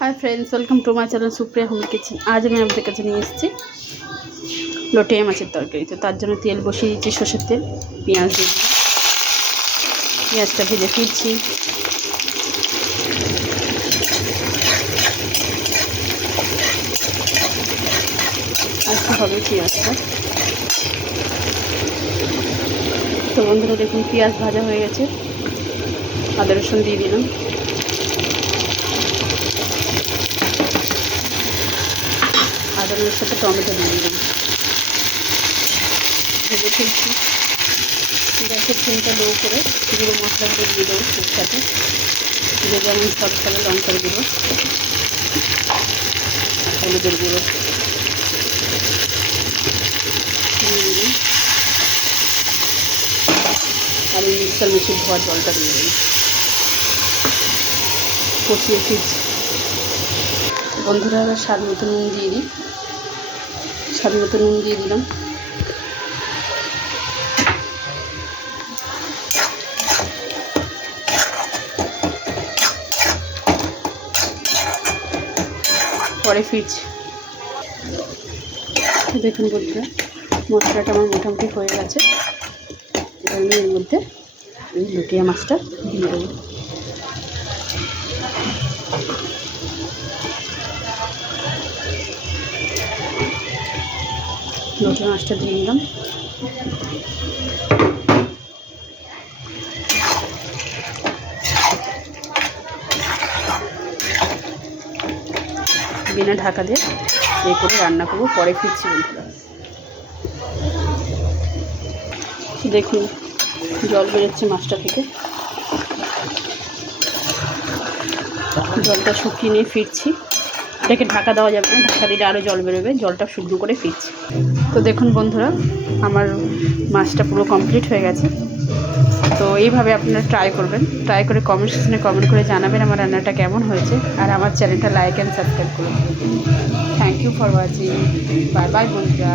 Hi friends, welcome to my channel Supriya home kitchen. आज मैं आपके কাছে নিয়ে এসেছি লটিয়া মাছের তরকারি। তো তার জন্য তেল বসিয়ে দিচ্ছি, সরষের তেল। পেঁয়াজ দিয়ে পেঁয়াজটা ভেজে ফিরছি। আজকে হবে পেঁয়াজটা। তো বন্ধুরা দেখুন, পেঁয়াজ ভাজা হয়ে গেছে। আদা রসুন দিয়ে দিলাম। আদার সাথে টমেটো দিয়ে দিলাম। ভেজে ফেলছি। গ্যাসের ফ্লেমটা লো করে গুঁড়ো মশলাগুলো দিয়ে দেবো এর সাথে। যে যেমন সব সালে লঙ্কার গুঁড়ো আর হলুদের গুঁড়ো দিয়ে দিলাম। আর এই মিক্সার মেশিন ধোয়ার জলটা দিয়ে দিলাম। কষিয়ে ফিরছি। বন্ধুরা আবার স্বাদ মতো নুন দিয়ে দিই। স্বাদ মতো নুন দিয়ে দিলাম। পরে ফিরছি। দেখুন বন্ধুরা, মশলাটা আমার মোটামুটি হয়ে গেছে। এবার আমি এর মধ্যে লটিয়া মাছটা দিয়ে দেবো। লটিয়া মাছটা দিয়ে দিলাম। বিনা ঢাকা দিয়ে এই করে রান্না করবো। পরে ফিরছি বন্ধুরা। দেখুন জল বেরোচ্ছে মাছটা থেকে। জলটা শুকিয়ে নিয়ে ফিরছি। এটাকে ঢাকা দেওয়া যাবে না, ঢাকা দিলে আরও জল বেরোবে। জলটা শুকনো করে ফিরছি। তো দেখুন বন্ধুরা, আমার মাছটা পুরো কমপ্লিট হয়ে গেছে। তো এইভাবে আপনারা ট্রাই করবেন। ট্রাই করে কমেন্ট সেকশনে কমেন্ট করে জানাবেন আমার রান্নাটা কেমন হয়েছে। আর আমার চ্যানেলটা লাইক অ্যান্ড সাবস্ক্রাইব করুন। Thank you for watching. Bye bye বন্ধুরা।